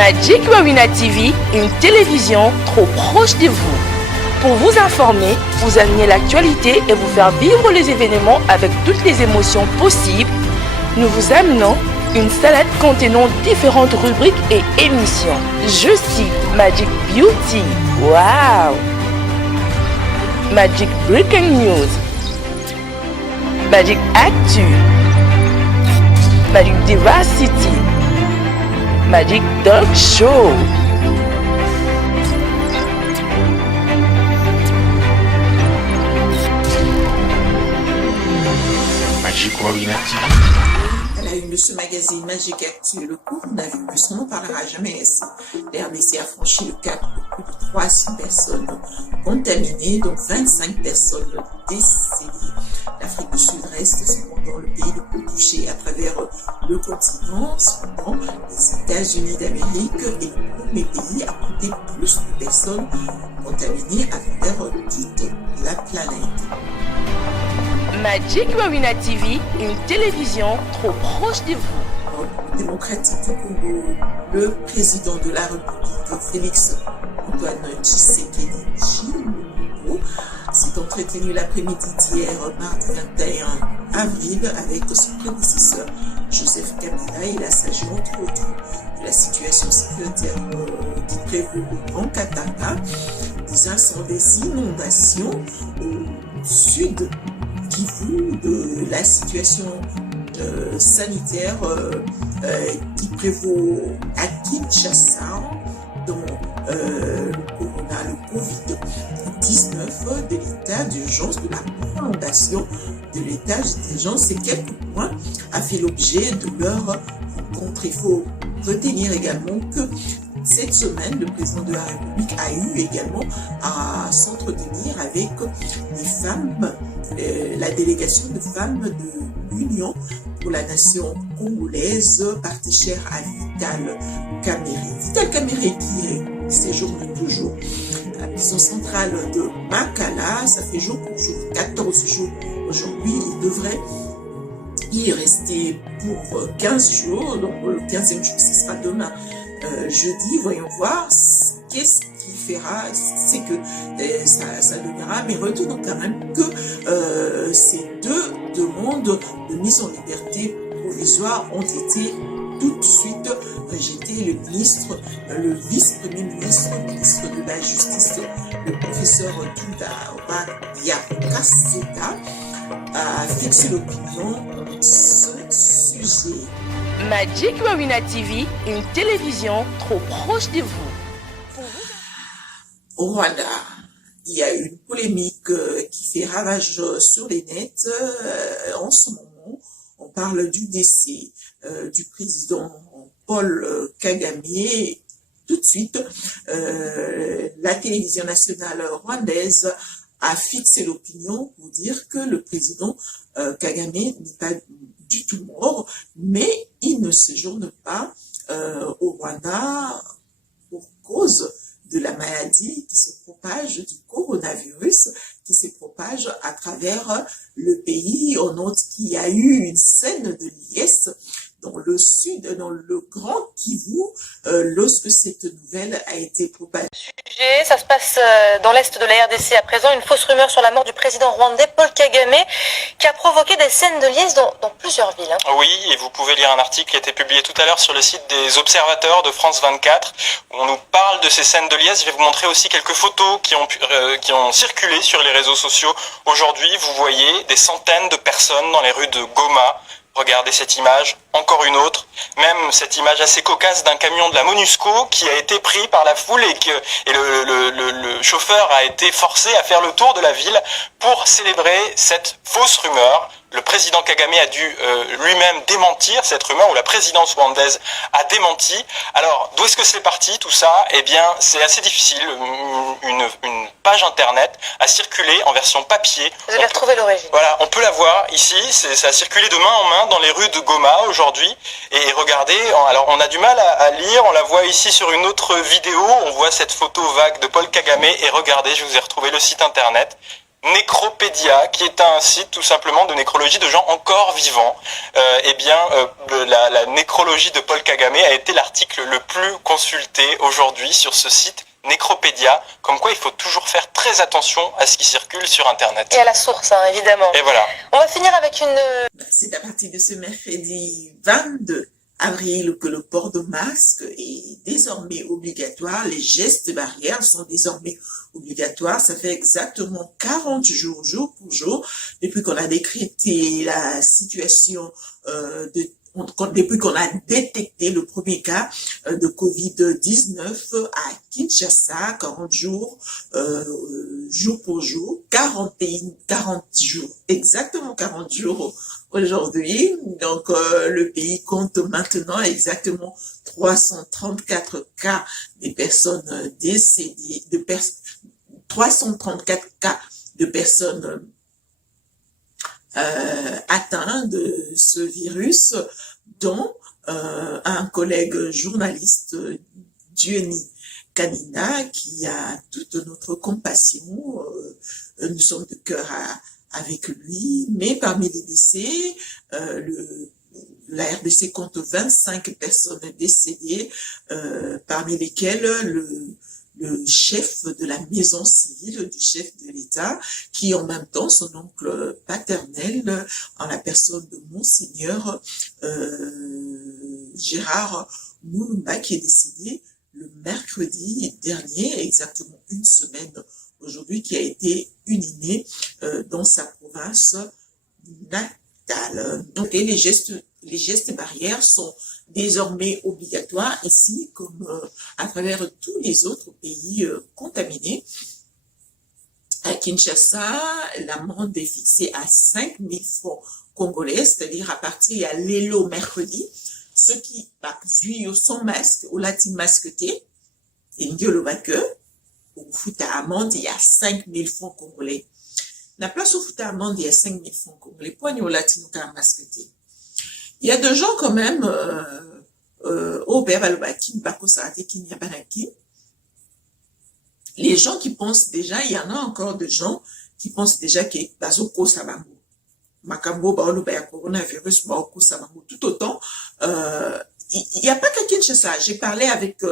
Magic Warina TV, une télévision trop proche de vous. Pour vous informer, vous amener l'actualité et vous faire vivre les événements avec toutes les émotions possibles, nous vous amenons une salade contenant différentes rubriques et émissions. Je cite Magic Beauty, wow! Magic Breaking News, Magic Actu, Magic Diversity, Magic Dog Show. Magic Warina TV. À la une de ce magazine Magic Actu, le coronavirus, on n'en parlera jamais assez. L'RDC a franchi le cap de plus de 300 personnes contaminées, dont 25 personnes décédées. L'Afrique du Sud reste cependant le pays le plus touché à travers le continent. Cependant, les États-Unis d'Amérique est le premier pays à compter plus de personnes contaminées à travers toute la planète. Magic Warina TV, une télévision trop proche de vous. Démocratique du Congo, le président de la République, Félix Antoine Tshisekedi Tshilombo, s'est entretenu l'après-midi d'hier, mardi 21 avril, avec son prédécesseur, Joseph Kabila. Il a s'agi entre autres de la situation sécuritaire qui prévaut au Grand Katanga, des inondations au sud Kivu, de la situation sanitaire qui prévaut à Kinshasa, dont le Covid-19, de l'état d'urgence, de la prolongation de l'état d'urgence. Ces quelques points a fait l'objet de leur rencontre. Il faut retenir également que cette semaine, le président de la République a eu également à s'entretenir avec les femmes, la délégation de femmes de l'Union pour la nation congolaise, partie chère à Vital Kamerhe. Vital Kamerhe qui séjourne toujours à la prison centrale de Makala. Ça fait jour pour jour, 14 jours aujourd'hui. Il devrait y rester pour 15 jours. Donc le 15e jour, ce sera demain. Jeudi, voyons voir qu'est-ce qui fera, c'est que ça donnera, mais retenons quand même que ces deux demandes de mise en liberté provisoire ont été tout de suite rejetées. Le vice-premier ministre, ministre de la Justice, le professeur Touda Kaseta, a fixé l'opinion sur ce sujet. Magic Warina TV, une télévision trop proche de vous. Au Rwanda, il y a une polémique qui fait ravage sur les nets en ce moment. On parle du décès du président Paul Kagame. Tout de suite, la télévision nationale rwandaise a fixé l'opinion pour dire que le président Kagame n'est pas du tout mort, mais il ne séjourne pas au Rwanda pour cause de la maladie qui se propage, du coronavirus qui se propage à travers le pays. On note qu'il y a eu une scène de liesse dans le sud, dans le Grand Kivu, lorsque cette nouvelle a été propagée. Ça se passe dans l'est de la RDC à présent, une fausse rumeur sur la mort du président rwandais Paul Kagame qui a provoqué des scènes de liesse dans plusieurs villes. Oui, et vous pouvez lire un article qui a été publié tout à l'heure sur le site des observateurs de France 24 où on nous parle de ces scènes de liesse. Je vais vous montrer aussi quelques photos qui ont circulé sur les réseaux sociaux. Aujourd'hui, vous voyez des centaines de personnes dans les rues de Goma. Regardez cette image, encore une autre, même cette image assez cocasse d'un camion de la MONUSCO qui a été pris par la foule et le chauffeur a été forcé à faire le tour de la ville pour célébrer cette fausse rumeur. Le président Kagame a dû lui-même démentir cette rumeur, ou la présidence rwandaise a démenti. Alors, d'où est-ce que c'est parti tout ça? Eh bien, c'est assez difficile. Une page internet a circulé en version papier. Vous avez retrouvé l'origine. Voilà, on peut la voir ici. Ça a circulé de main en main dans les rues de Goma aujourd'hui. Et regardez, alors on a du mal à lire. On la voit ici sur une autre vidéo. On voit cette photo vague de Paul Kagame. Et regardez, je vous ai retrouvé le site internet. Nécropédia, qui est un site tout simplement de nécrologie de gens encore vivants. La nécrologie de Paul Kagame a été l'article le plus consulté aujourd'hui sur ce site Nécropédia, comme quoi il faut toujours faire très attention à ce qui circule sur Internet. Et à la source, hein, évidemment. Et voilà. On va finir avec une... C'est à partir de ce mercredi 22 avril que le port de masque est désormais obligatoire. Les gestes barrières sont désormais obligatoires. Ça fait exactement 40 jours, jour pour jour, depuis qu'on a décrété la situation depuis qu'on a détecté le premier cas de Covid-19 à Kinshasa, 40 jours, jour pour jour, 40 jours, exactement 40 jours aujourd'hui. Donc, le pays compte maintenant exactement 334 cas des personnes décédées, 334 cas de personnes atteint de ce virus, dont un collègue journaliste, Diony Kanina, qui a toute notre compassion. Nous sommes de cœur avec lui, mais parmi les décès, la RDC compte 25 personnes décédées, parmi lesquelles le chef de la maison civile, du chef de l'État, qui en même temps son oncle paternel, en la personne de Monseigneur Gérard Moulumba, qui est décédé le mercredi dernier, exactement une semaine aujourd'hui, qui a été inhumé dans sa province natale. Donc, les gestes barrières sont désormais obligatoire ici, comme à travers tous les autres pays contaminés. À Kinshasa, l'amende est fixée à 5 000 francs congolais, c'est-à-dire à partir à l'élo mercredi, ceux qui jouent sans masque, au latin masqueté, et le vainqueur, au foot à amende, il y a 5 000 francs congolais. La place au foot à amende, il y a 5 000 francs congolais, point au latin masqueté. Il y a des gens quand même au Berbalobaki, les gens qui pensent déjà, il y en a encore de gens qui pensent déjà que Bazoko Sabango, Makambo Baolobaya coronavirus, Baoko Sabango, tout autant. Il n'y a pas qu'à Kinshasa. J'ai parlé avec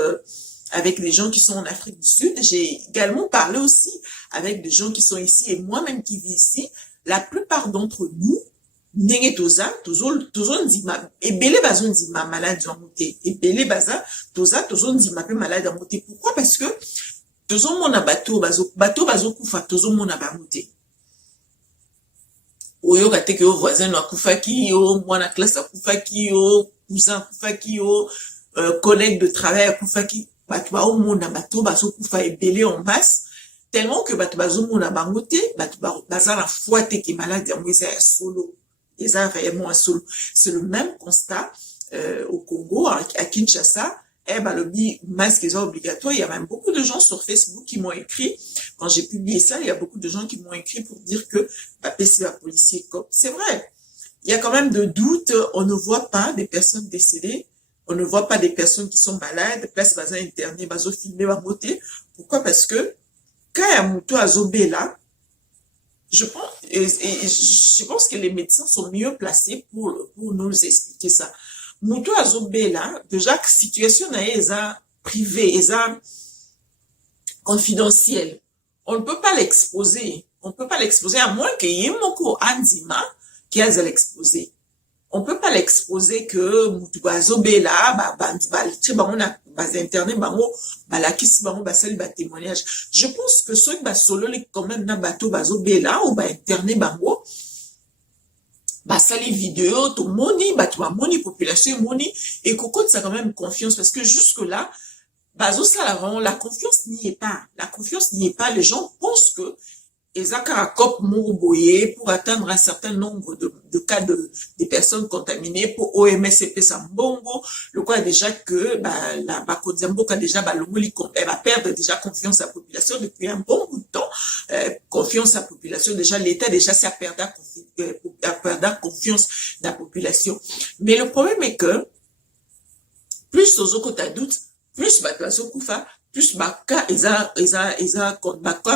des gens qui sont en Afrique du Sud. J'ai également parlé aussi avec des gens qui sont ici et moi-même qui vis ici. La plupart d'entre nous, ndenge toza ndima ebele bazo ndima malade ya moté ebele baza toza ndima pe malade ya moté. Pourquoi? Parce que tozo mona bato bazo kufa, tozo mona ba moté oyo kateke yo voisin na kufaki yo mwana classe akufaki yo cousin akufaki yo collègue de travail akufaki, bato ba mona bato bazo kufa ebele en masse, tellement que bato bazo mona ba moté, bato baza na foi te ki malade ya moté ya solo. Et ça, réellement, c'est le même constat au Congo, à Kinshasa. Le masque est obligatoire. Il y a même beaucoup de gens sur Facebook qui m'ont écrit. Quand j'ai publié ça, il y a beaucoup de gens qui m'ont écrit pour dire que PC la policier cop. C'est vrai. Il y a quand même de doutes. On ne voit pas des personnes décédées. On ne voit pas des personnes qui sont malades. Place baza interné, bazo filmé, bamoté. Pourquoi? Parce que quand il y a Moutou Azobé là, je pense que les médecins sont mieux placés pour nous expliquer ça. Moutou Azobé là, déjà, situation est privée, est confidentielle. On ne peut pas l'exposer. On ne peut pas l'exposer à moins qu'il y ait Moko Anzima qui a l'exposer. On peut pas l'exposer que Moutou Azobé là, on a internet, la kisi basali ba témoignage. Je pense que ceux qui solo quand même na bateau Azobé là ou internet bango basali vidéo to moni moni population moni et coco ça quand même confiance parce que jusque là bazo ça vraiment la confiance n'y est pas. Les gens pensent que Ezakarakop Mourouboye pour atteindre un certain nombre de cas des personnes contaminées pour OMSP Sambongo, le quoi déjà que la Bakodzamboka déjà elle va perdre déjà confiance à la population depuis un bon bout de temps. Confiance à la population, déjà l'État déjà s'est perdu confiance dans la population. Mais le problème est que plus Ozoko doute, plus Batouazo Koufa, plus baka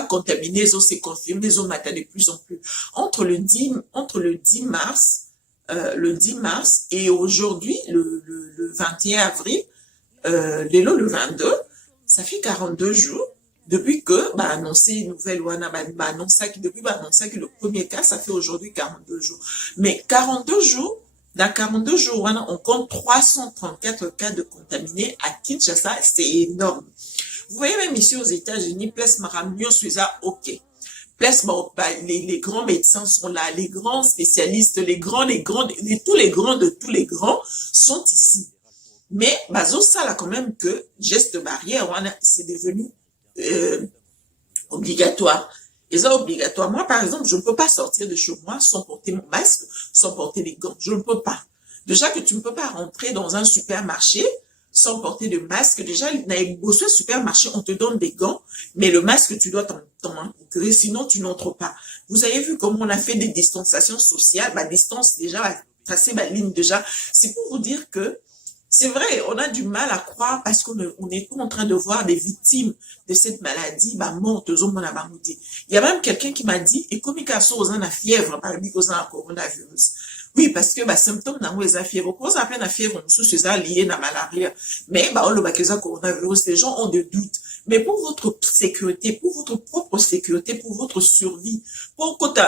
contaminé, ils ont se confirmé, ils ont maté de plus en plus. Entre le 10 mars, et aujourd'hui, le 21 avril, le 22, ça fait 42 jours depuis que annoncé une nouvelle wana annoncé que le premier cas, ça fait aujourd'hui 42 jours. Mais 42 jours, dans 42 jours, on compte 334 cas de contaminés à Kinshasa, c'est énorme. Vous voyez même ici aux États-Unis, place Maramio Suiza, ok. Place, les grands médecins sont là, les grands spécialistes, tous les grands de tous les grands sont ici. Mais, ça là quand même que geste barrière, c'est devenu obligatoire. Et ça, obligatoire. Moi, par exemple, je ne peux pas sortir de chez moi sans porter mon masque, sans porter les gants. Je ne peux pas. Déjà que tu ne peux pas rentrer dans un supermarché sans porter de masque. Déjà, au supermarché, on te donne des gants, mais le masque, tu dois t'en procurer, sinon tu n'entres pas. Vous avez vu comment on a fait des distanciations sociales, distance déjà, tracer ma ligne déjà. C'est pour vous dire que c'est vrai, on a du mal à croire parce qu'on est en train de voir des victimes de cette maladie, mortes, il y a même quelqu'un qui m'a dit, et comme il y a une fièvre, par exemple, aux coronavirus. Oui, parce que, symptômes dans les fièvre, quand on appelle la fièvre, c'est lié à la malaria. Mais, on le coronavirus, les gens ont des doutes. Mais pour votre sécurité, pour votre propre sécurité, pour votre survie, au côté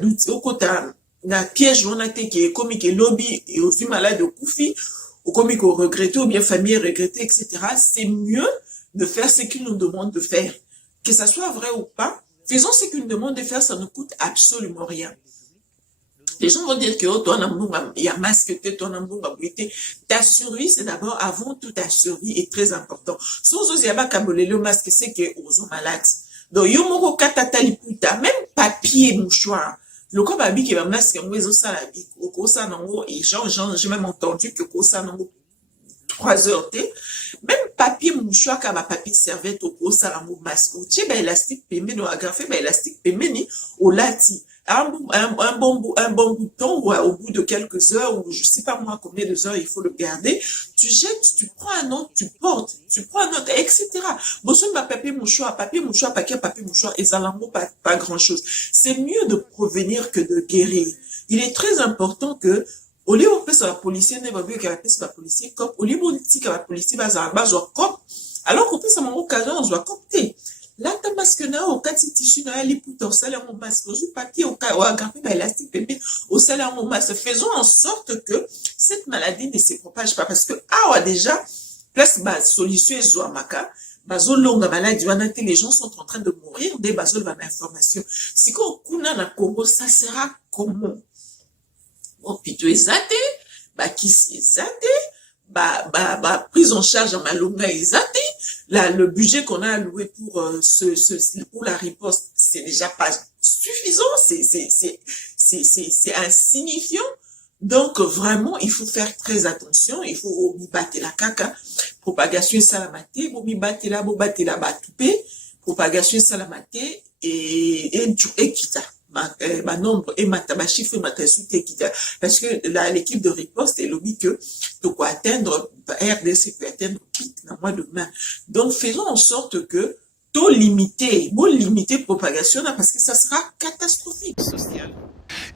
doute, au côté, la piège, on a été qui est comme qui est lobby et aux malades de Koufi, ou comme il faut regretter, ou bien famille regretter, etc. C'est mieux de faire ce qu'ils nous demandent de faire. Que ça soit vrai ou pas, faisons ce qu'ils nous demandent de faire, ça ne coûte absolument rien. Les gens vont dire que il y a masque, ta survie, c'est d'abord, avant tout, ta survie est très important. Sans oser le masque, c'est que aux malades. Donc, yomoko katata liputa, même papier, mouchoir. Le corps babi qui va masque, ça la vie, au ça nango, et j'ai même entendu que ça nango 3 heures, même papier mouchoir, comme papier serviette, au ça nango masque, ou élastique, pembe, agrafé, élastique, pembe, ni, au lati. Un bon bout de temps, ou au bout de quelques heures, ou je sais pas moi combien de heures il faut le garder, tu jettes, tu prends un autre, tu portes, etc. Boson papier mouchoir, papier mouchoir, et ça n'en pas grand chose. C'est mieux de prévenir que de guérir. Il est très important que, au lieu de faire la policier, ne va plus qu'à la policier, comme, au lieu de dire que la policier va cop, alors qu'au plus, à mon occasion, on doit copter. Là, ta masque na au cas de tissu na les poutres au salaire mon masque, au papier au cas au agrafé élastique bébé au salaire mon masque. Faisons en sorte que cette maladie ne se propage pas parce que déjà place solution et zoamaka longa maladie les gens sont en train de mourir des basol va information. Si qu'on kuna na Congo ça sera comment? Bon pito ezate qui s'ezate prise en charge en malonga ezate. Là, le budget qu'on a alloué pour la riposte, c'est déjà pas suffisant, c'est insignifiant. Donc, vraiment, il faut faire très attention, il faut battre la caca, propagation salamate, battre la batoupé, propagation salamate, et kita. Nombre et chiffre parce que l'équipe de riposte est lobby que tu peux atteindre RDC peut atteindre pic dans le mois de mai. Donc faisons en sorte que taux limiter propagation parce que ça sera catastrophique social.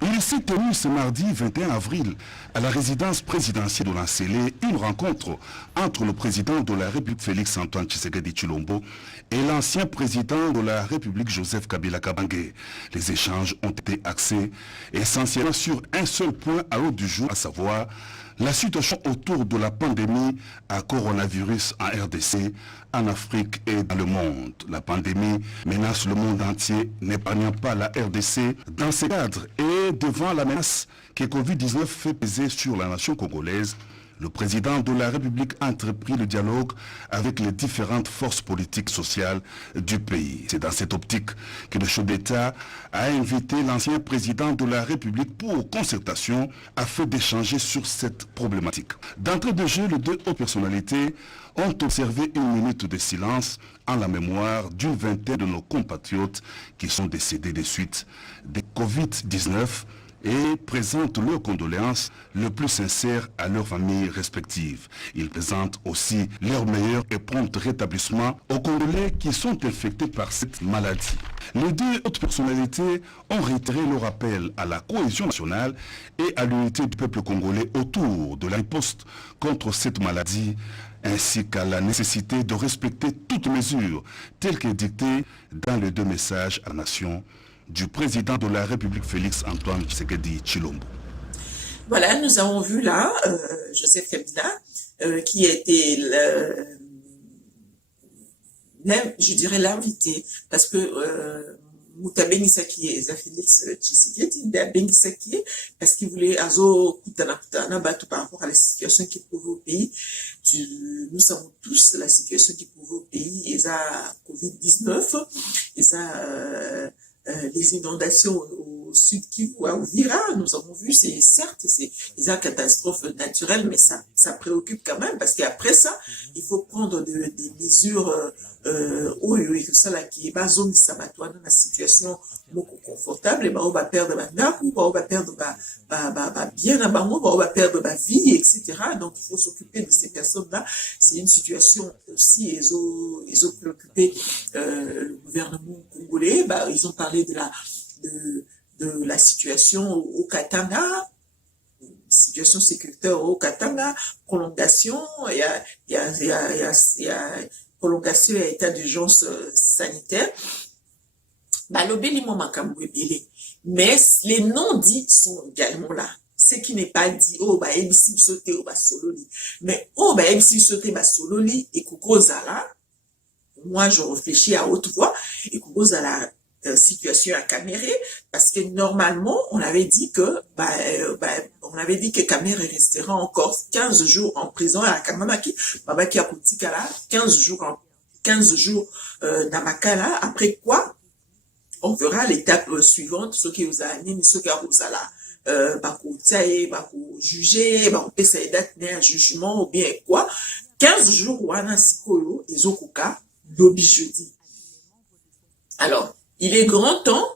Il s'est tenu ce mardi 21 avril à la résidence présidentielle de l'Ancélé une rencontre entre le président de la République Félix-Antoine Tshisekedi Tshilombo et l'ancien président de la République Joseph Kabila Kabange. Les échanges ont été axés essentiellement sur un seul point à l'ordre du jour, à savoir la situation autour de la pandémie à coronavirus en RDC, en Afrique et dans le monde. La pandémie menace le monde entier, n'épargnant pas la RDC. Dans ce cadre et devant la menace que Covid-19 fait peser sur la nation congolaise, le président de la République a entrepris le dialogue avec les différentes forces politiques sociales du pays. C'est dans cette optique que le chef d'État a invité l'ancien président de la République pour concertation afin d'échanger sur cette problématique. D'entrée de jeu, les deux hautes personnalités ont observé une minute de silence en la mémoire d'une vingtaine de nos compatriotes qui sont décédés des suites de Covid-19 et présentent leurs condoléances le plus sincères à leurs familles respectives. Ils présentent aussi leur meilleur et prompt rétablissement aux Congolais qui sont infectés par cette maladie. Les deux autres personnalités ont réitéré leur appel à la cohésion nationale et à l'unité du peuple congolais autour de la riposte contre cette maladie, ainsi qu'à la nécessité de respecter toutes mesures telles qu'édictées dans les deux messages à la nation du président de la République Félix Antoine Tshisekedi Tshilombo. Voilà, nous avons vu là Joseph Kabila qui a été, je dirais, l'invité, parce que Mutabengisaki et Félix Tshisekedi Bengisaki, parce qu'il voulait azo kutana batu par rapport à la situation qui pouvait au pays. Nous savons tous la situation qui pouvait au pays, et ça Covid-19, et ça les inondations au sud Kivu, à Uvira, nous avons vu, c'est certes, c'est une catastrophe naturelle, mais ça préoccupe quand même, parce qu'après ça, il faut prendre des mesures, et tout ça là, qui est basé dans la situation beaucoup confortable, et on va perdre la nappe, on va perdre bien à bango, on va perdre la vie, etc. Donc, il faut s'occuper de ces personnes-là. C'est une situation aussi, ils ont préoccupé le gouvernement congolais. Ils ont parlé de la situation au Katanga, situation sécuritaire au Katanga, prolongation, il y a prolongation et état d'urgence sanitaire. Mais les non-dits sont également là. Ce qui n'est pas dit, MC sauté, sololi. Mais, MC sauté, sololi, et Kukozala, moi, je réfléchis à haute voix, et Kukozala, situation à Caméré, parce que normalement, on avait dit que Caméré restera encore 15 jours en prison à Kamamaki, Babaki à Koutikala, 15 jours Namakala, après quoi, on verra l'étape suivante, ce qui vous a amené, ce qui vous a là, juger, un jugement, ou bien quoi, 15 jours, wana sikolo, ezokuka, lobby jeudi. Alors, il est grand temps,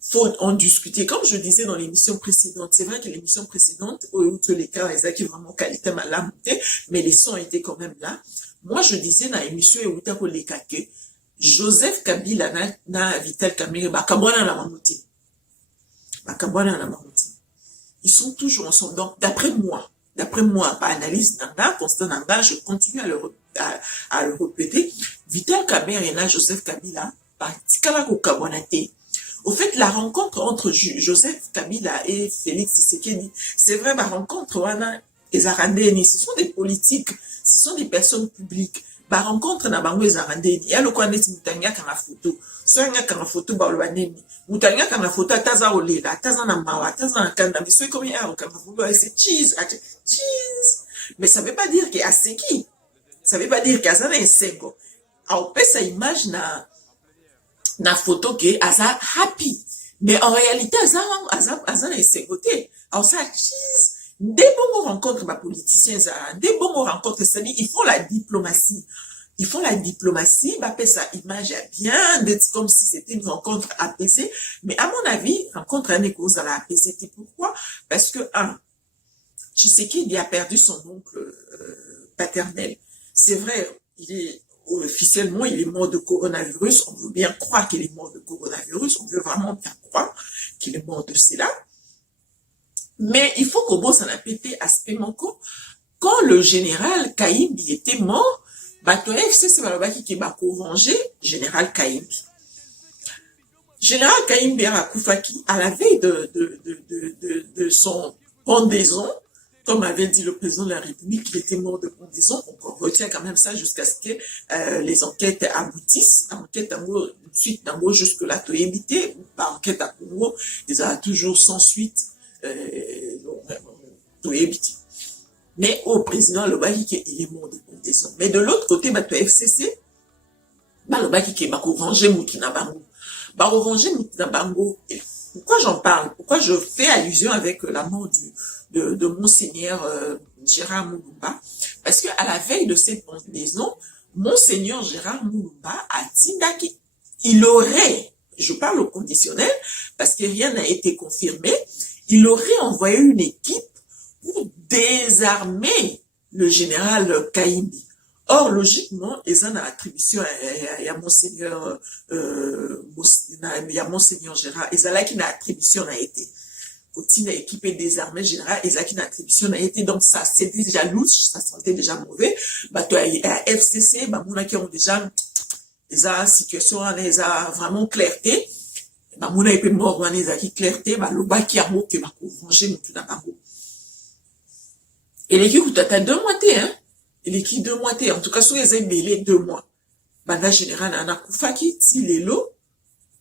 faut en discuter. Comme je disais dans l'émission précédente, c'est vrai que l'émission précédente, où tous les cas, ils ont vraiment qualité mal monté, mais les sons étaient quand même là. Moi, je disais dans l'émission, que Joseph Kabila na Vital Kamerhe, Bakabwana na Mamouti. Ils sont toujours ensemble. Donc, d'après moi, par analyse Nanga, Constant Nanga, je continue à le répéter. Vital Kamerhe et Joseph Kabila, au fait, la rencontre entre Joseph Kabila et Félix Tshisekedi, c'est vrai, la rencontre, ce sont des politiques, ce sont des personnes publiques. La rencontre na bango ezarandeni. Il y a le quoi neti mutanga kana photo. Soit nga kana photo ba lo banemi. Mutanga kana photo ataza olela, ataza na mawa, ataza na kanda. Mais soit comme il y a kana photo, c'est cheese. Mais ça veut pas dire qu'il y a seki. Ça veut pas dire qu'il y a ça na seko. Alors, peut sa image na photo que aza happy. Mais en réalité, aza na sekote. Alors ça cheese. Dès bon mot rencontre ma politicien, dès bon mot rencontre c'est-à-dire ils font la diplomatie. Ça image bien d'être comme si c'était une rencontre apaisée. Mais à mon avis, rencontre à cause à la apaisée. Pourquoi? Parce que Tshisekedi a perdu son oncle paternel. C'est vrai, officiellement, il est mort de coronavirus. On veut bien croire qu'il est mort de coronavirus. On veut vraiment bien croire qu'il est mort de cela. Mais il faut qu'au bout s'en a pété aspect manco. Quand le général Kaimbi était mort, Bato FC c'est Balobaki qui m'a vengé général Kaimbi. Général Kaimbi a Koufaki à la veille de son pendaison, comme avait dit le président de la République, il était mort de pendaison. On retient quand même ça jusqu'à ce que les enquêtes aboutissent. Enquête à moi, suite d'engo jusque là, tu évité. Par enquête à Congo, ils ont toujours sans suite. Mais au président le Baki il est mort de pendaison. Mais de l'autre côté bato FCC le Baki qui m'a venger Moutina Bango. Venger Moutina Bango. Pourquoi j'en parle? Pourquoi je fais allusion avec la mort de Monseigneur Gérard Moulumba? Parce que à la veille de cette pendaison, Monseigneur Gérard Moulumba a dit qu'il aurait, je parle au conditionnel parce que rien n'a été confirmé, il aurait envoyé une équipe pour désarmer le général Kaimbi. Or, logiquement, ils ont attribution à Monseigneur, Gérard, ils ont là qui attribution a été. Continue à équiper des armées générales, ils ont qui attribution a été. Donc, ça, c'était déjà louche, ça sentait déjà mauvais. Bah, toi, à FCC, bah, mon qui ont déjà, ils ont situation, ils ont vraiment clarté. Bah, mon qui mort, ils ont qui clarté, bah, le bas qui a mot, qui va venger, tout d'abord. Et l'équipe, t'as 2 mois, hein? Et l'équipe 2 mois, en tout cas, sur les ébélés 2 mois. Banda général, on a Koufaki, si les lots,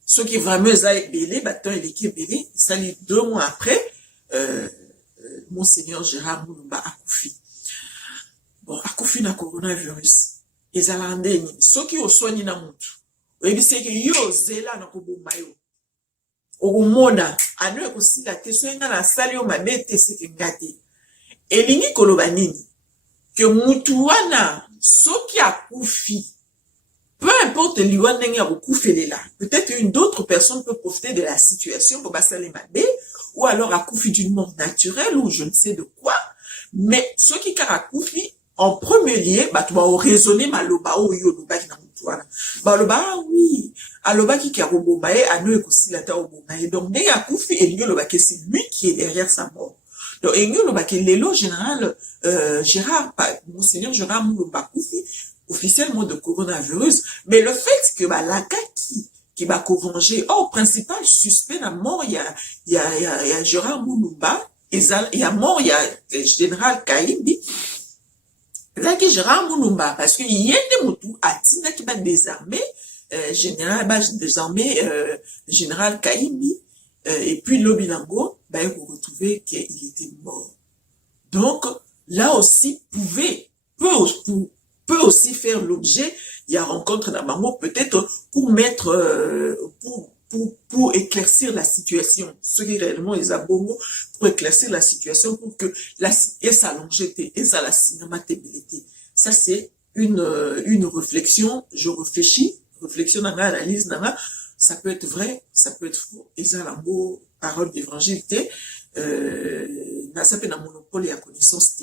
ceux qui vraiment ont ébélé, bah, l'équipe ébélé, ça les 2 mois après, Monseigneur Gérard Moulumba Akoufi. Bon, Akoufi na coronavirus. Ils ont landé, ceux qui ont soigné na moutou. Et c'est que yo, zela na kobo mayo. Au mona, à nous, aussi, la question, na la salle, yo, ma bête, c'est que ngate. Et l'ini kolobanini. Que Moutouana, ce qui a koufi, peu importe l'Iwan n'a koufi là. Peut-être qu'une d'autres personne peut profiter de la situation pour passer les mabé, ou alors à koufi d'une mort naturelle, ou je ne sais de quoi. Mais ce qui a koufi, en premier lieu, bah, tu vas raisonner maloba ou yoloba qui n'a Moutouana. Bah, loba, oui. Aloba qui a robobaye, à nous aussi la ta robobaye. Donc, dès à koufi, et yoloba que c'est lui qui est derrière sa mort. Donc, l'élo général, Gérard, Monseigneur Gérard Moulumba Koufi, officiellement de coronavirus, mais le fait que, bah, la qui va venger, principal suspect la mort, il y a Gérard Moulumba, il y a mort, il y a le général Kaimbi, là, que Gérard Moulumba, parce qu'il y a des moutous, à Tina qui va désarmer, général Kaimbi, et puis Lobilango, ben, vous retrouvez qu'il était mort. Donc, là aussi, peut aussi faire l'objet, il y a rencontre d'Abango, peut-être pour mettre, pour éclaircir la situation. Ce qui réellement est à Bongo, pour éclaircir la situation, pour que et sa longévité, et sa la cinématabilité. Ça, c'est une réflexion, je réflexion dans l'analyse, ça peut être vrai, ça peut être faux, et ça, l'amour, parole d'évangélité, ça peut être un monopole et à connaissance.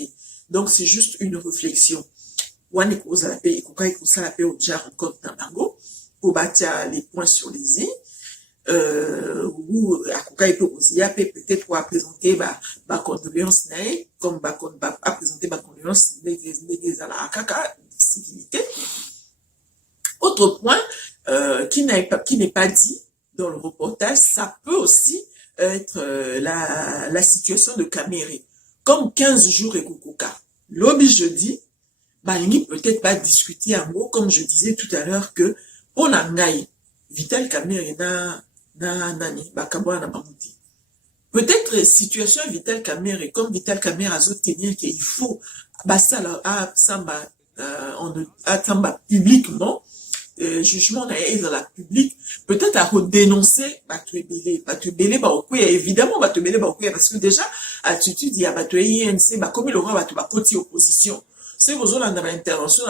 Donc, c'est juste une réflexion. Ouane est cause à la paix, et ça la paix au déjà rencontre dans l'ango, pour bâtir les points sur les i, ou à Kouka et aussi, peut-être pour présenter, ma condoléance, comme, à présenter ma condoléance, à la akaka, civilité. Autre point, qui n'est pas dit dans le reportage, ça peut aussi être la situation de Caméré. Comme 15 jours et Koukouka. Lobby jeudi, il peut-être pas discuter un mot, comme je disais tout à l'heure, que pour Nangaï, Vital Caméré peut-être situation Vital Caméré, comme Vital Caméré a tenir qu'il faut, ça à Samba, publiquement, jugement dans la public, peut-être à redénoncer Batouébélé, évidemment Batouébélé, parce que déjà, attitude, il y a Batouébélé, INC, comme il aura côté opposition. Si vous avez une intervention,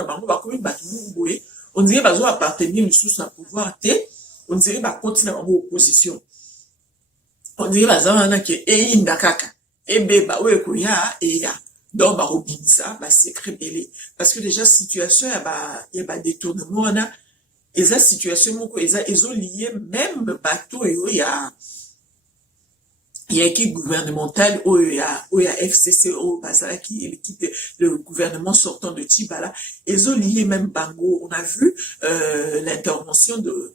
on dirait que vous appartenir sous un pouvoir, on dirait que continuer à opposition. On dirait que vous avez un kaka, donc, Robinsa, secret belé. Parce que déjà, situation, il y a détournement, et ça, situation, ils ont lié même bateau, il y a équipe gouvernementale, il y a FCC, l'équipe, le gouvernement sortant de Tibala, ils ont lié même Bango. On a vu, l'intervention de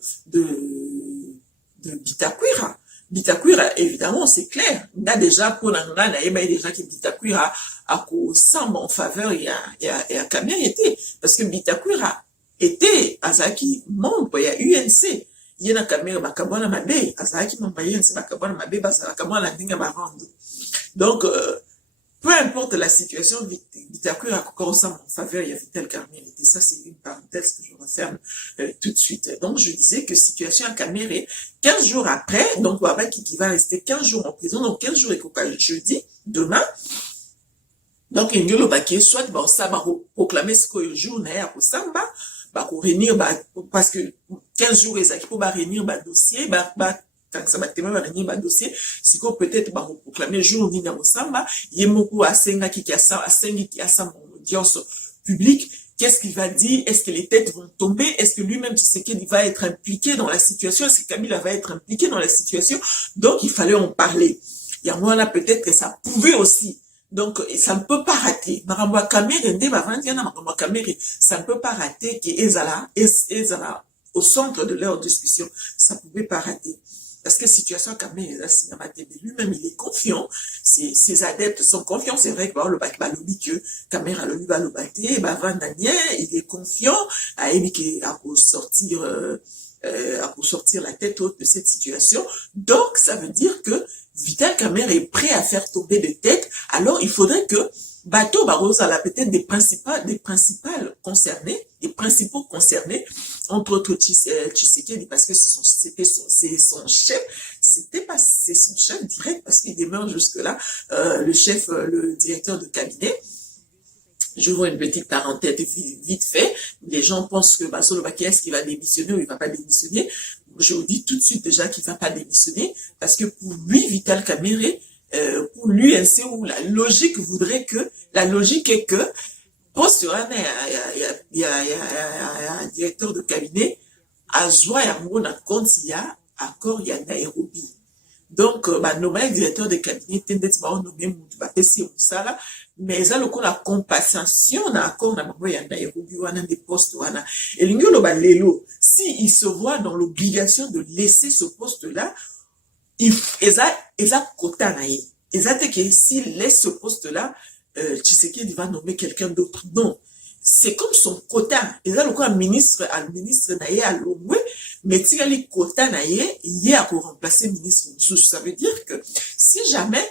Bitakwira. Bitakwira, évidemment, c'est clair. Il y a déjà, pour l'Angola, il y a déjà qui Bitakwira a semble en faveur, il y a Caméré était. Parce que Bitakwira était, Azaki, membre, il y a UNC. Il y a Caméré, Bakabwana Mabe, Azaki, membre, UNC, Bakabwana Mabe, Bakabwana Dinga Barando. Donc, peu importe la situation, Bitakwira a encore semble en faveur, il y a Vital Caméré était. Ça, c'est une parenthèse que je referme tout de suite. Donc, je disais que situation à Caméré, 15 jours après, donc, qui va rester 15 jours en prison, donc 15 jours et jeudi, demain. Donc, il y a le baquet, soit, ça va proclamer ce que le jour n'est pas samba, pour réunir, parce que 15 jours, ils pour réunir, dossier, quand ça va tellement va dossier c'est que peut-être va proclamer jour ni na Mosamba yemoku asenga qui a ça asengi qui a ça audience publique. Qu'est-ce qu'il va dire? Est-ce que les têtes vont tomber? Est-ce que lui-même, tu sais qu'il va être impliqué dans la situation? Est-ce que Kabila va être impliqué dans la situation? Donc, il fallait en parler. Il y a moi là, peut-être que ça pouvait aussi. Donc, ça ne peut pas rater. Maramba Kamere, ça ne peut pas rater que Ezala, au centre de leur discussion. Ça ne pouvait pas rater. Parce que situation Kamere, lui-même, il est confiant. Ses adeptes sont confiants. C'est vrai que le lobby que Kamera le va le battre, il est confiant. À sortir la tête haute de cette situation. Donc, ça veut dire que Vital Kamerhe est prêt à faire tomber de tête. Alors, il faudrait que Bateau Barroso a peut-être des principaux concernés, entre autres Tshisekedi, parce que c'est son chef, c'est son chef direct, parce qu'il demeure jusque-là, le directeur de cabinet. Je vois une petite parenthèse vite fait. Les gens pensent que Bassolo Baki, est-ce qu'il va démissionner ou il va pas démissionner? Je vous dis tout de suite déjà qu'il va pas démissionner, parce que pour lui, Vital Kamerhe, pour l'UNC, où la logique est que, poste, il y a un directeur de cabinet, à Joie, à compte, il y a accord, il y a Nairobi. Donc, nommé directeur de cabinet, nommé mais ça, le coup, la compensation, on a accord, il y a Nairobi, on a des postes, et si il se voit dans l'obligation de laisser ce poste-là, il a quota naïe. Que s'il laisse ce poste-là, Tshisekedi va nommer quelqu'un d'autre. Non. C'est comme son quota. Le quoi, ministre naïe à l'Omwe, mais si il a quota naïe, il y a pour remplacer ministre. Ça veut dire que si jamais,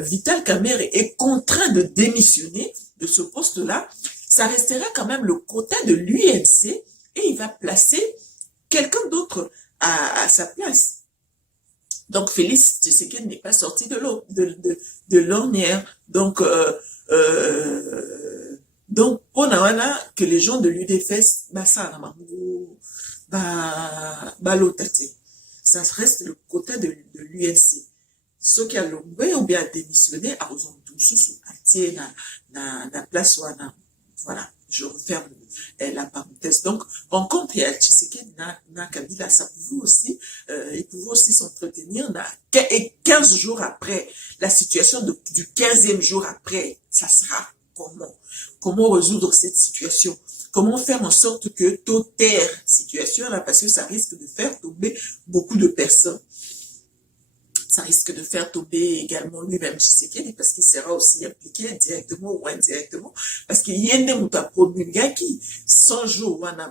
Vital Kamerhe est contraint de démissionner de ce poste-là, ça restera quand même le quota de l'UNC et il va placer quelqu'un d'autre à sa place. Donc, Félix Tshisekedi n'est pas sorti de l'ornière. Donc, pour Nawana, que les gens de l'UDFS, ça reste le quota de l'UNC. Ceux qui ont l'ongoué ou bien démissionné, à raison de tout na place voilà, je referme la parenthèse. Donc, rencontre et Tshisekedi na Kabila, ça pouvait aussi, ils pouvaient aussi s'entretenir 15 jours après, la situation du 15e jour après, ça sera comment? Comment résoudre cette situation? Comment faire en sorte que taire situation là, parce que ça risque de faire tomber beaucoup de personnes. Ça risque de faire tomber également lui-même Tshisekedi parce qu'il sera aussi impliqué directement ou indirectement parce qu'il y a des mouta promulgués qui 100 jours on a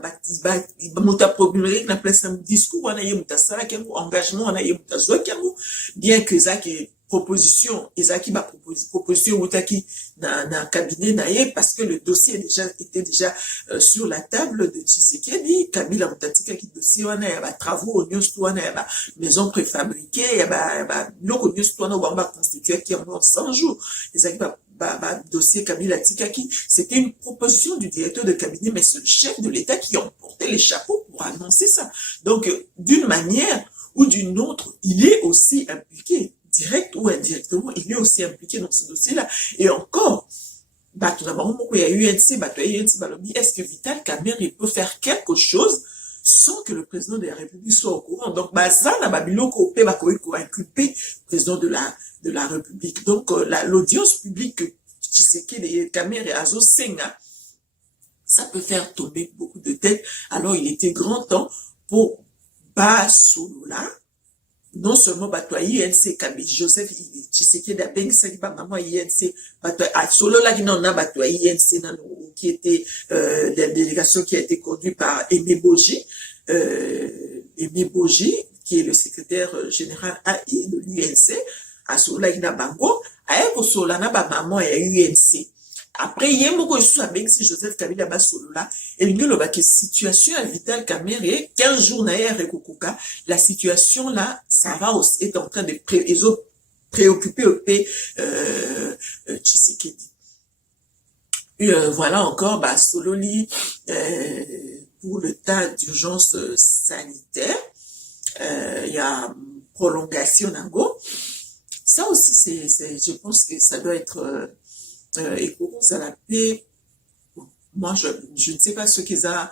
mouta promulgué na place un discours on a yé mouta sala qui engagement on a yé mouta zoa qui bien que ça qui proposition ezaki ba proposition outaki na cabinet naie parce que le dossier était déjà sur la table de Tshisekedi. Kabila mutatika ki dossier wana ya ba travaux au news wana ya ba maison préfabriquée ya ba loko news wana ba constitué qui en 100 jours ezaki ba dossier Kabila Tikaki, c'était une proposition du directeur de cabinet, mais c'est le chef de l'État qui emportait les chapeaux pour annoncer ça. Donc d'une manière ou d'une autre, il est aussi impliqué, direct ou indirectement, il est aussi impliqué dans ce dossier-là. Et encore, il y a UNC, est-ce que Vital Kamerhe peut faire quelque chose sans que le président de la République soit au courant? Donc, ça, inculper le président de la République. Donc, l'audience publique que Tshisekedi Kamerhe et Azo Senga, ça peut faire tomber beaucoup de têtes. Alors, il était grand temps pour Basolola, non seulement batoyer INC Kabi Joseph Tshisekedi d'Abeng Saki par maman INC à solo là qui n'en a batoyer INC qui était la délégation qui a été conduite par Aimé Boji qui est le secrétaire général AI de l'UNC à solo là qui n'a bango à solo là na ba maman et UNC. Après, il y a beaucoup de choses avec si Joseph Kabila Basolo là, et il y a une situation à Vital Kamerhe, 15 jours naïe Rekokuka, la situation là, ça va aussi être en train de préoccuper Tshisekedi. Voilà encore, Sololi, pour le tas d'urgence sanitaire, il y a prolongation nango. Ça aussi, je pense que ça doit être éco à la paix. Moi, je ne sais pas ce qu'ils ont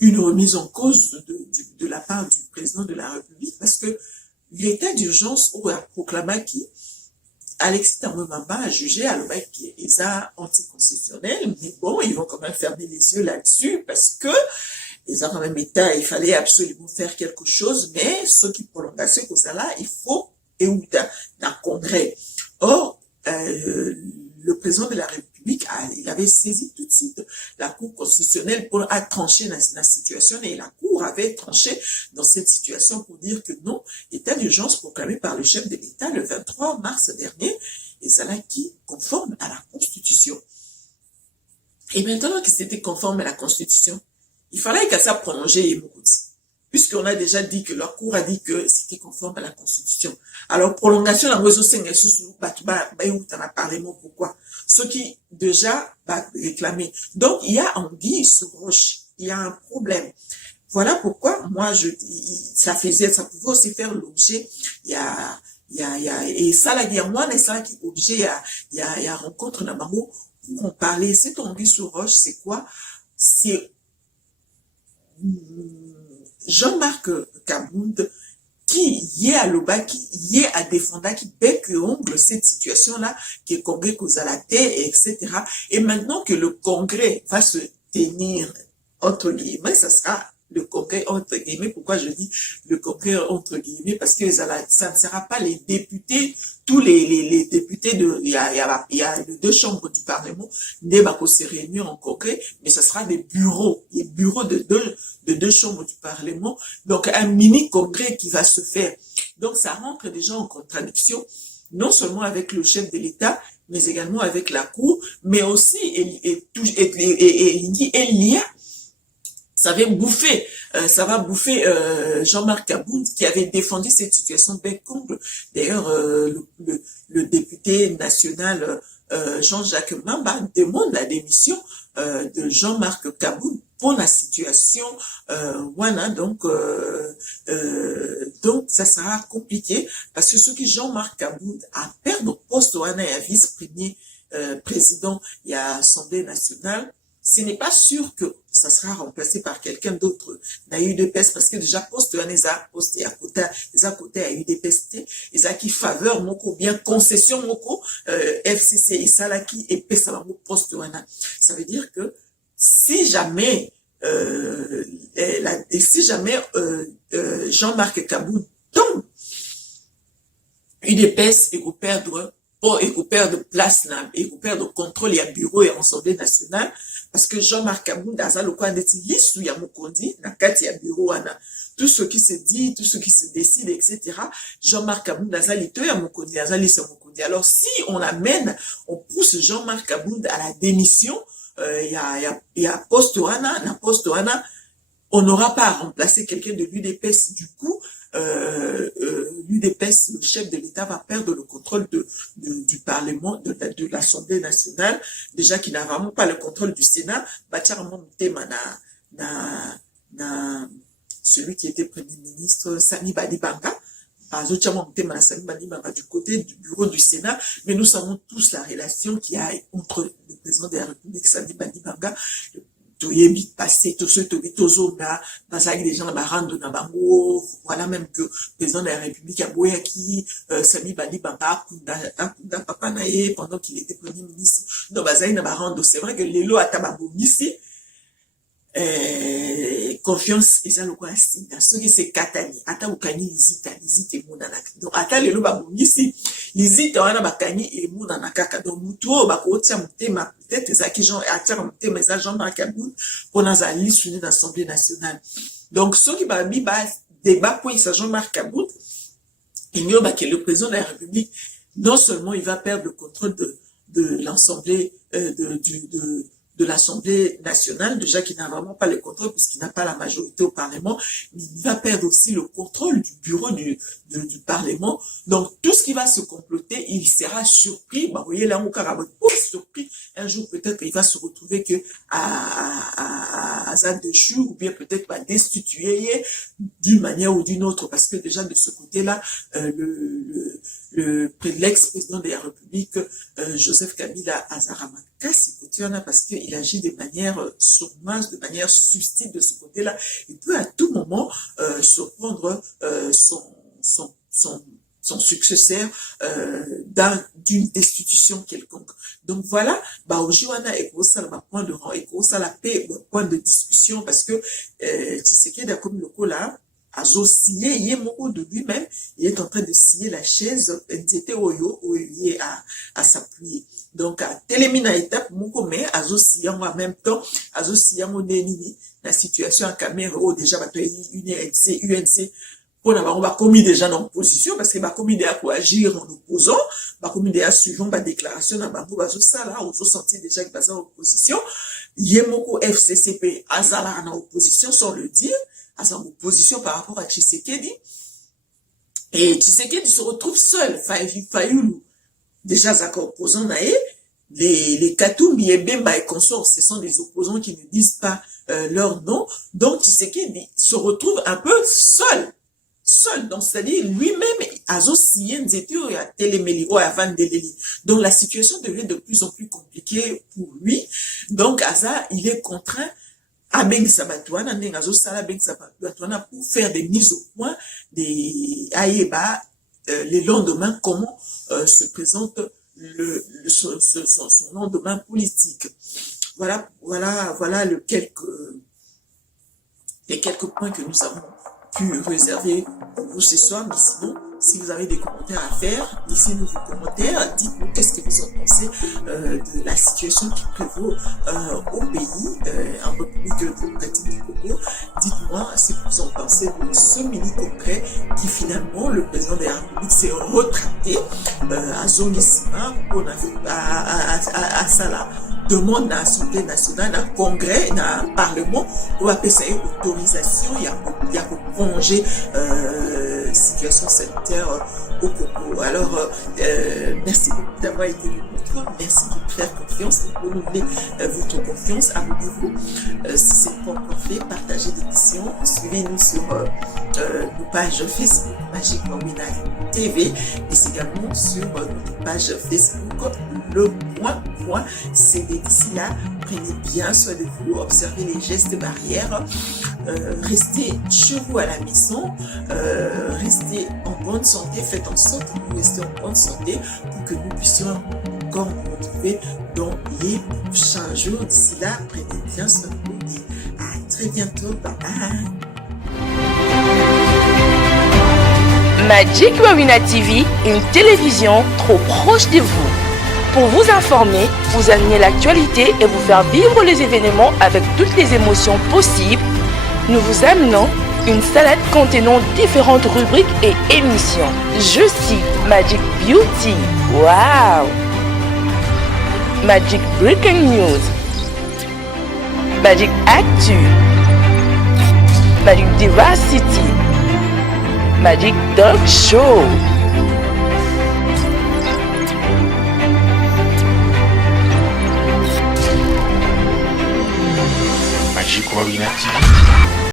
une remise en cause de la part du président de la République, parce que l'état d'urgence ou a proclamé qui Alexis Tambwe-Mamba a jugé à l'objet qui est anticonstitutionnel, mais bon, ils vont quand même fermer les yeux là-dessus parce que ils ont quand même état, il fallait absolument faire quelque chose, mais ce qui prolongation que ça là, il faut et où dans congrès. Or, le président de la République, il avait saisi tout de suite la Cour constitutionnelle pour trancher la situation, et la Cour avait tranché dans cette situation pour dire que non, l'état d'urgence proclamé par le chef de l'État le 23 mars dernier, et ça là qui conforme à la Constitution. Et maintenant que c'était conforme à la Constitution, il fallait qu'à ça prolonger les Mokouti, puisqu'on a déjà dit que la Cour a dit que c'était conforme à la Constitution. Alors, prolongation, la réseau on a parlé, pourquoi? Ce qui, déjà, va réclamer. Donc, il y a anguille sous roche. Il y a un problème. Voilà pourquoi, moi, ça pouvait aussi faire l'objet, et ça, il y a moi, et ça, qui objet, il y a rencontre dans Bango, pour en parler. Cette anguille sous roche, c'est quoi? C'est Jean-Marc Kabound qui y est à l'Oba, qui y est à défendre, qui bec et ongle cette situation-là, qui est Congrès cause à la terre, etc. Et maintenant que le Congrès va se tenir, entre guillemets, ça sera le Congrès entre guillemets. Pourquoi je dis le Congrès entre guillemets? Parce que ça ne sera pas les députés, tous les députés il y a les deux chambres du Parlement, qui se réunir en Congrès, mais ce sera des bureaux, les bureaux de deux chambres du Parlement. Donc, un mini Congrès qui va se faire. Donc, ça rentre déjà en contradiction, non seulement avec le chef de l'État, mais également avec la Cour, mais aussi, Elia, ça va bouffer Jean-Marc Kabound qui avait défendu cette situation bec-ongle. D'ailleurs, le député national Jean-Jacques Mamba demande la démission de Jean-Marc Kabound pour la situation voilà. Donc ça sera compliqué parce que ce qui Jean-Marc Kabound a perdu au poste wana et vice-premier président et à l'Assemblée nationale, ce n'est pas sûr que ça sera remplacé par quelqu'un d'autre dans l'UDPS, parce que déjà poste à poste à côté à UDPS, ils a qui faveur moko bien concession moko FCC et ça là qui est pesa poste wana. Ça veut dire que si jamais Jean-Marc Kabound tombe, UDPS et vous perdre de place, et vous perdre de contrôle, il y a bureau et assemblée nationale, parce que Jean-Marc Kabound a le coin d'être liste où il y a Mokondi, dans il y a bureau, tout ce qui se dit, tout ce qui se décide, etc. Jean-Marc Kabound a l'ité, il y a Mokondi, a liste Mokondi. Alors, si on pousse Jean-Marc Kabound à la démission, il y a poste wana, on n'aura pas à remplacer quelqu'un de l'UDPS. Du coup, l'UDPS, le chef de l'État, va perdre le contrôle du Parlement, de l'Assemblée nationale, déjà qu'il n'a vraiment pas le contrôle du Sénat. Celui qui était Premier ministre, Sami Badibanga, du côté du bureau du Sénat, mais nous savons tous la relation qu'il y a entre le président de la République, Sami Badibanga, passé tout ce des gens voilà même que le président de la République a Boyaki, Sami Badibanga, pendant qu'il était Premier ministre, c'est vrai que les lois à ici, confiance et ça le quoi si dans ce qui c'est katani ata ukani lizite munana donc ata lelo ba bongisi lizite wana bakani et munana kaka donc mutuo ba ko tia mutema peut-être ça qui genre ata mutema ça Jean-Marc Kabound pour dans la liste dans l'Assemblée nationale. Donc ce qui va débat pour ça Jean-Marc Kabound, il y a que le président de la République non seulement il va perdre le contrôle de l'Assemblée de l'Assemblée nationale, déjà qu'il n'a vraiment pas le contrôle puisqu'il n'a pas la majorité au Parlement, mais il va perdre aussi le contrôle du bureau du Parlement. Donc, tout ce qui va se comploter, il sera surpris. Bah, vous voyez, là, surpris. Un jour, peut-être, il va se retrouver que à de jour, ou bien peut-être va destituer d'une manière ou d'une autre, parce que déjà de ce côté-là, l'ex-président de la République, Joseph Kabila Azaramaka, parce qu'il agit de manière sournoise, de manière subtile de ce côté-là. Il peut à tout moment surprendre son successeur d'une destitution quelconque. Donc voilà, aujourd'hui et ça le point de rang et ça la paix, le point de discussion, parce que Tshisekedi comme le coup là a scié de lui-même, il est en train de scier la chaise NZT Oyo où il est à s'appuyer. Donc à télémina étape moko mais a scié en même temps a scié en déni la situation en caméra où déjà UNC on va commis déjà dans opposition parce que va commis déjà pour agir en opposant, va commis déjà suivant la déclaration dans banco va ça là on se sentit déjà qu'il passe en opposition. Yemoko FCCP azala en opposition sans le dire, à sa opposition par rapport à Tshisekedi. Et Tshisekedi se retrouve seul, Fayulu. Déjà Zaka opposant nae, les Katumbi et Bemba et consorts, ce sont des opposants qui ne disent pas leur nom. Donc Tshisekedi se retrouve un peu seul, donc c'est-à-dire lui-même azosien zetio ya telemeli ou avant deleli. Donc la situation devient de plus en plus compliquée pour lui. Donc Aza, il est contraint à bengisa batouana ndenge azosala bengisa batouana pour faire des mises au point des aïeba les lendemains comment se présente son lendemain politique. Voilà les quelques points que nous avons pu réserver pour vous ce soir. Mais sinon, si vous avez des commentaires à faire, laissez-nous vos commentaires. Dites-nous qu'est-ce que vous en pensez de la situation qui prévaut au pays, en République démocratique du Congo. Dites-moi ce que vous en pensez de ce mini-congrès qui finalement, le président de la République s'est retracté à Zongisima pour à Salah. Demande à l'Assemblée nationale, un congrès, un parlement, pour appeler ça une autorisation, il y a pour prolonger situation sanitaire au Congo. Alors, merci beaucoup d'avoir été le nôtre, merci de faire confiance, de renouveler votre confiance, abonnez-vous si ce n'est pas encore fait, partagez l'émission, suivez-nous sur nos pages Facebook Magic Wawina TV et également sur notre page Facebook Le Point. C'est d'ici là, prenez bien soin de vous, observez les gestes barrières, restez chez vous à la maison, restez en bonne santé, faites en sorte que vous restez en bonne santé pour que nous puissions encore nous retrouver dans les prochains jours. D'ici là, prenez bien soin de vous et à très bientôt. Bye bye. Magic Wawina TV, une télévision trop proche de vous. Pour vous informer, vous amener l'actualité et vous faire vivre les événements avec toutes les émotions possibles, nous vous amenons une salade contenant différentes rubriques et émissions. Je cite Magic Beauty, wow! Magic Breaking News, Magic Actu, Magic Diversity, Magic Dog Show. Magic Wawina TV.